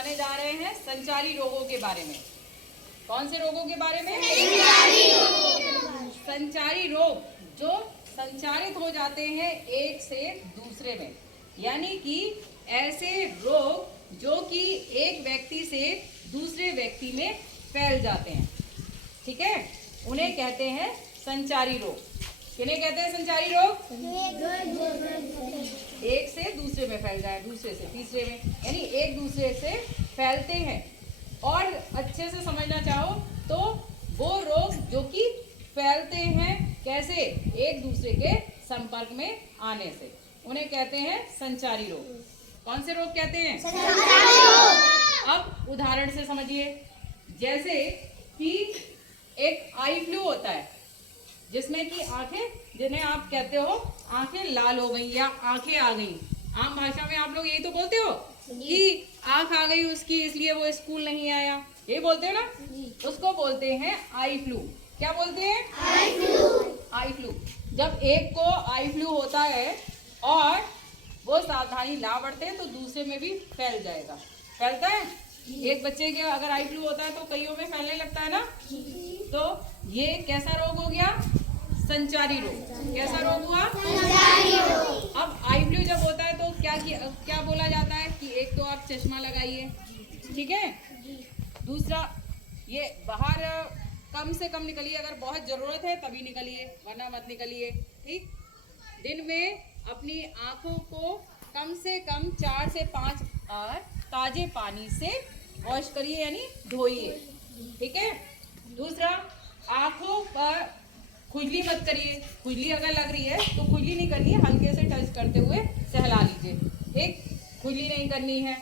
बताने जा रहे हैं संचारी रोगों के बारे में। कौन से रोगों के बारे में? संचारी रोग जो संचारित हो जाते हैं एक से दूसरे में, यानी कि ऐसे रोग जो कि एक व्यक्ति से दूसरे व्यक्ति में फैल जाते हैं, ठीक है, उन्हें कहते हैं संचारी रोग। किन्हें कहते हैं संचारी रोग? एक से दूसरे में फैल जाए, दूसरे से तीसरे में, यानी एक दूसरे से फैलते हैं। और अच्छे से समझना चाहो तो वो रोग जो कि फैलते हैं कैसे? एक दूसरे के संपर्क में आने से, उन्हें कहते हैं संचारी रोग। कौन से रोग कहते हैं? संचारी रोग। अब उदाहरण से समझिए, जैसे कि एक आई फ्लू होता है जिसमें कि आंखें, जिन्हें आप कहते हो आंखें लाल हो गई या आंखें आ गई। आम भाषा में आप लोग यही तो बोलते हो कि आंख आ गई उसकी इसलिए वो स्कूल नहीं आया, ये बोलते हो ना? उसको बोलते हैं आई फ्लू। क्या बोलते हैं? Eye flu. Eye flu. जब एक को आई फ्लू होता है और वो सावधानी ना बरते तो दूसरे में भी फैल जाएगा। फैलता है? एक बच्चे के अगर आई फ्लू होता है तो कईयों में फैलने लगता है ना। तो ये कैसा रोग हो गया? संचारी रोग। कैसा रोग हुआ? संचारी रोग। अब आई फ्लू जब होता है तो क्या बोला जाता है कि एक तो आप चश्मा लगाइए, ठीक है, दूसरा ये बाहर कम से कम निकलिए, अगर बहुत जरूरत है तभी निकलिए वरना मत निकलिए, ठीक। दिन में अपनी आंखों को कम से कम 4 से 5 बार ताजे पानी से वॉश करिए, यानी धोइए, ठीक है। दूसरा, आंखों पर खुजली मत करिए। खुजली अगर लग रही है तो खुजली नहीं करनी है, हल्के से टच करते हुए सहला लीजिए, ठीक, खुजली नहीं करनी है।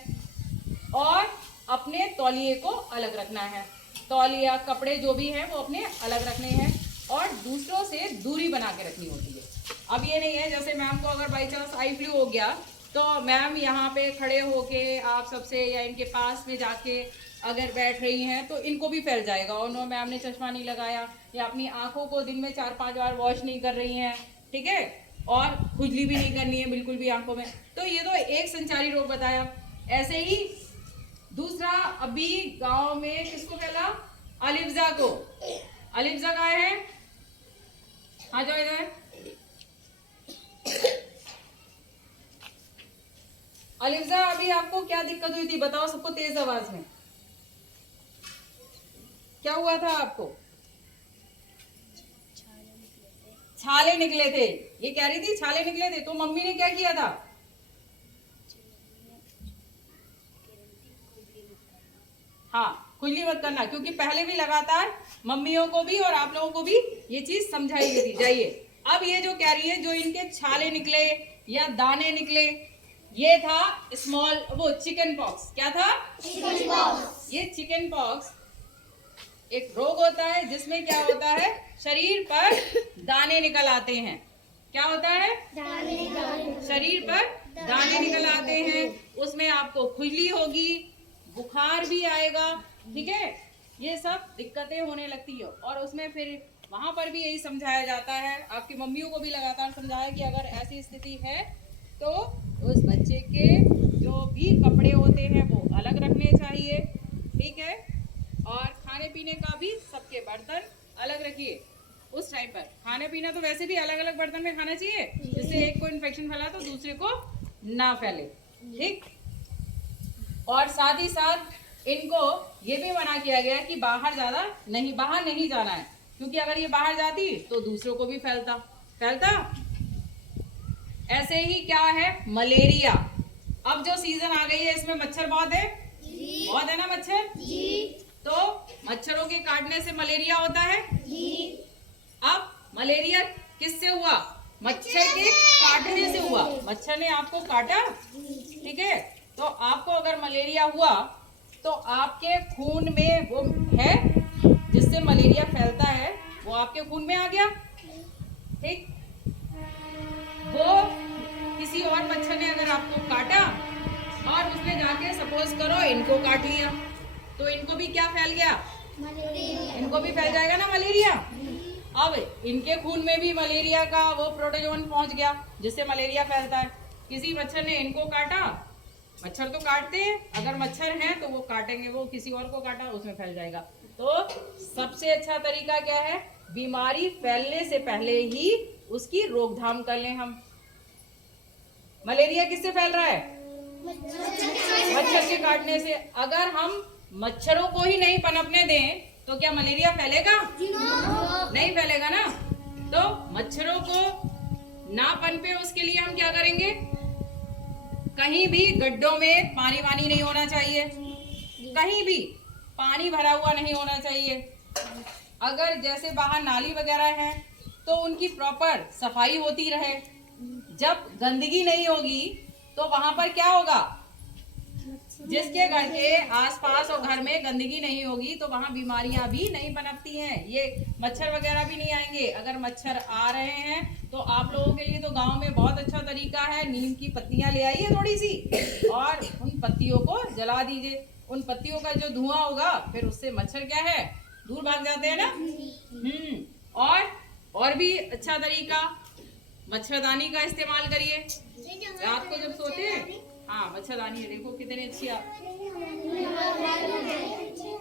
और अपने तौलिए को अलग रखना है, तौलिया कपड़े जो भी हैं वो अपने अलग रखने हैं और दूसरों से दूरी बना के रखनी होती है। अब ये नहीं है जैसे मैम को अगर बाई चांस आई फ्लू हो गया तो मैम यहाँ पे खड़े होके आप सबसे या इनके पास में जाके अगर बैठ रही हैं तो इनको भी फैल जाएगा, और मैम ने चश्मा नहीं लगाया या अपनी आंखों को दिन में 4-5 बार वॉश नहीं कर रही हैं, ठीक है, और खुजली भी नहीं करनी है बिल्कुल भी आंखों में, तो ये तो एक संचारी रोग बताया। ऐसे ही दूसरा, अभी गांव में किसको फैला? अलिफ्जा को। अलिफ्जा कहाँ है? आ जाओ इधर। अलिफ्जा, अभी आपको क्या दिक्कत हुई थी बताओ सबको तेज आवाज में। क्या हुआ था आपको? छाले निकले थे। ये कह रही थी छाले निकले थे, तो मम्मी ने क्या किया था? हाँ, खुजली मत करना, क्योंकि पहले भी लगातार मम्मियों को भी और आप लोगों को भी ये चीज समझाई गई थी। जाइए, अब ये जो कह रही है जो इनके छाले निकले या दाने निकले, ये था वो चिकन पॉक्स। क्या था? Chicken pox. ये चिकन पॉक्स एक रोग होता है जिसमें क्या होता है, शरीर पर दाने निकल आते हैं। क्या होता है? शरीर पर दाने निकल आते हैं, उसमें आपको खुजली होगी, बुखार भी आएगा, ठीक है, ये सब दिक्कतें होने लगती है। और उसमें फिर वहां पर भी यही समझाया जाता है, आपकी मम्मियों को भी लगातार समझाया कि अगर ऐसी स्थिति है तो उस बच्चे के जो भी कपड़े होते हैं वो अलग रखने चाहिए, ठीक है, और खाने पीने का भी सबके बर्तन अलग रखिए। उस टाइम पर खाने पीना तो वैसे भी अलग अलग बर्तन में खाना चाहिए, जिससे एक को इन्फेक्शन फैला तो दूसरे को ना फैले, ठीक। और साथ ही साथ इनको ये भी मना किया गया कि बाहर नहीं जाना है, क्योंकि अगर ये बाहर जाती तो दूसरों को भी फैलता। ऐसे ही क्या है, मलेरिया। अब जो सीजन आ गई है इसमें मच्छर बहुत है ना मच्छर जी। तो मच्छरों के काटने से मलेरिया होता है जी। अब मलेरिया किससे हुआ? मच्छर के काटने से हुआ। मच्छर ने आपको काटा, ठीक है, तो आपको अगर मलेरिया हुआ तो आपके खून में वो है जिससे मलेरिया फैलता है, वो आपके खून में आ गया, ठीक। वो किसी और मच्छर ने अगर आपको काटा और उसने जाके सपोज करो इनको काट लिया, तो इनको भी क्या फैल गया? मलेरिया। इनको भी फैल जाएगा ना मलेरिया। अब इनके खून में भी मलेरिया का वो प्रोटोजोन पहुंच गया जिससे मलेरिया फैलता है। किसी मच्छर ने इनको काटा मच्छर तो काटते हैं, अगर मच्छर हैं तो वो काटेंगे, वो किसी और को काटा उसमें फैल जाएगा। तो सबसे अच्छा तरीका क्या है, बीमारी फैलने से पहले ही उसकी रोकथाम कर लें हम। मलेरिया किससे फैल रहा है, मच्छर के काटने से। अगर हम मच्छरों को ही नहीं पनपने दें तो क्या मलेरिया फैलेगा? नहीं फैलेगा ना। तो मच्छरों को ना पनपे उसके लिए हम क्या करेंगे, कहीं भी गड्ढों में पानी वानी नहीं होना चाहिए, कहीं भी पानी भरा हुआ नहीं होना चाहिए। अगर जैसे बाहर नाली वगैरह है तो उनकी प्रॉपर सफाई होती रहे। जब गंदगी नहीं होगी तो वहां पर क्या होगा, जिसके घर के आसपास और घर में गंदगी नहीं होगी तो वहां बीमारियां भी नहीं पनपती हैं, ये मच्छर वगैरह भी नहीं आएंगे। अगर मच्छर आ रहे हैं तो आप लोगों के लिए तो गांव में बहुत अच्छा तरीका है, नीम की पत्तियां ले आइए थोड़ी सी और उन पत्तियों को जला दीजिए। उन पत्तियों का जो धुआं होगा फिर उससे मच्छर क्या है, दूर भाग जाते हैं ना। और भी अच्छा तरीका, मच्छरदानी का इस्तेमाल करिए। रात को जब सोते हैं, हाँ मच्छरदानी है, देखो कितनी अच्छी आप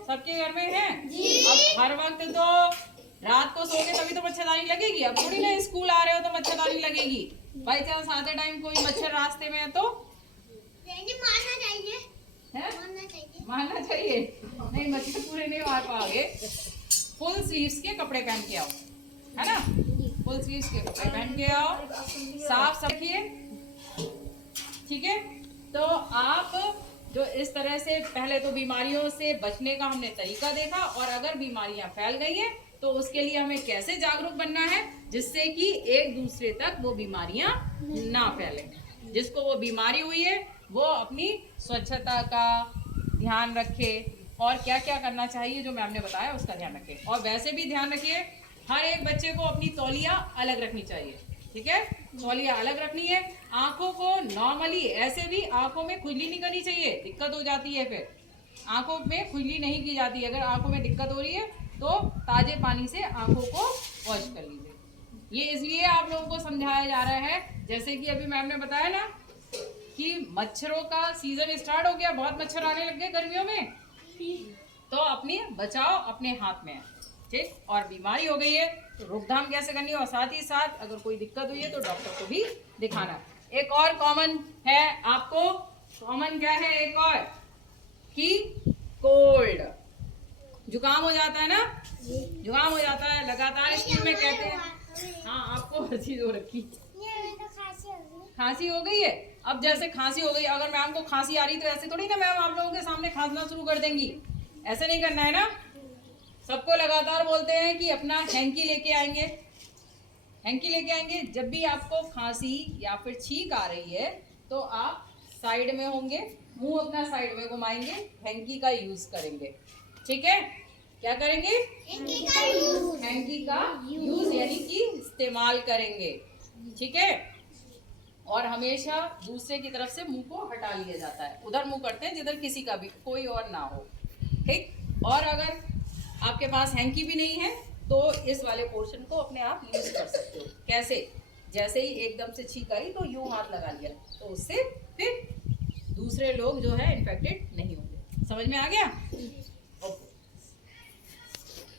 सबके घर में है। अब हर वक्त तो रात को सोगे तभी तो मच्छरदानी लगेगी, अब थोड़ी ना स्कूल आ रहे हो तो मच्छरदानी लगेगी। बाई चांस आते टाइम कोई मच्छर रास्ते में है तो मारना चाहिए। नहीं, मच्छर पूरे नहीं मार पाओगे। फुल स्लीव्स के कपड़े पहन के आओ, है ना, फुल स्लीव्स के कपड़े पहन के आओ, साफ रखिए, ठीक है। तो आप जो इस तरह से पहले तो बीमारियों से बचने का हमने तरीका देखा, और अगर बीमारियां फैल गई हैं तो उसके लिए हमें कैसे जागरूक बनना है जिससे कि एक दूसरे तक वो बीमारियां ना फैलें। जिसको वो बीमारी हुई है वो अपनी स्वच्छता का ध्यान रखे, और क्या क्या करना चाहिए जो मैम ने बताया उसका ध्यान रखे। और वैसे भी ध्यान रखिए, हर एक बच्चे को अपनी तौलिया अलग रखनी चाहिए, ठीक है, तौलिया अलग रखनी है। आंखों को नॉर्मली ऐसे भी आंखों में खुजली नहीं करनी चाहिए, दिक्कत हो जाती है, फिर आंखों में खुजली नहीं की जाती है। अगर आंखों में दिक्कत हो रही है तो ताजे पानी से आंखों को वॉश कर लीजिए। ये इसलिए आप लोगों को समझाया जा रहा है, जैसे कि अभी मैम ने बताया ना कि मच्छरों का सीजन स्टार्ट हो गया, बहुत मच्छर आने लग गए गर्मियों में, तो अपनी बचाव अपने हाथ में है, ठीक। और बीमारी हो गई है तो रोकथाम कैसे करनी है, और साथ ही साथ अगर कोई दिक्कत हुई है तो डॉक्टर को भी दिखाना। एक और कॉमन है, आपको कॉमन क्या है, एक और कि कोल्ड, जुकाम हो जाता है ना, जुकाम हो जाता है लगातार, स्कूल में कहते हैं। हाँ, आपको हर चीज हो रखी, खांसी हो गई है। अब जैसे खांसी हो गई, अगर मैम को खांसी आ रही तो ऐसे थोड़ी ना मैम आप लोगों के सामने खांसना शुरू कर देंगी, ऐसे नहीं करना है ना। सबको लगातार बोलते हैं कि अपना हैंकी लेके आएंगे, हैंकी लेके आएंगे। जब भी आपको खांसी या फिर छींक आ रही है तो आप साइड में होंगे, मुंह अपना साइड में घुमाएंगे, हैंकी का यूज करेंगे, ठीक है। क्या करेंगे, हैंकी का यूज यानी कि इस्तेमाल करेंगे, ठीक है। और हमेशा दूसरे की तरफ से मुंह को हटा लिया जाता है, उधर मुंह करते हैं जिधर किसी का भी कोई और ना हो, ठीक। और अगर आपके पास हैंकी भी नहीं है तो इस वाले पोर्शन को अपने आप यूज कर सकते हो। कैसे, जैसे ही एकदम से छींक आई तो यूं हाथ लगा लिया, तो उससे फिर दूसरे लोग जो है इन्फेक्टेड नहीं होंगे। समझ में आ गया?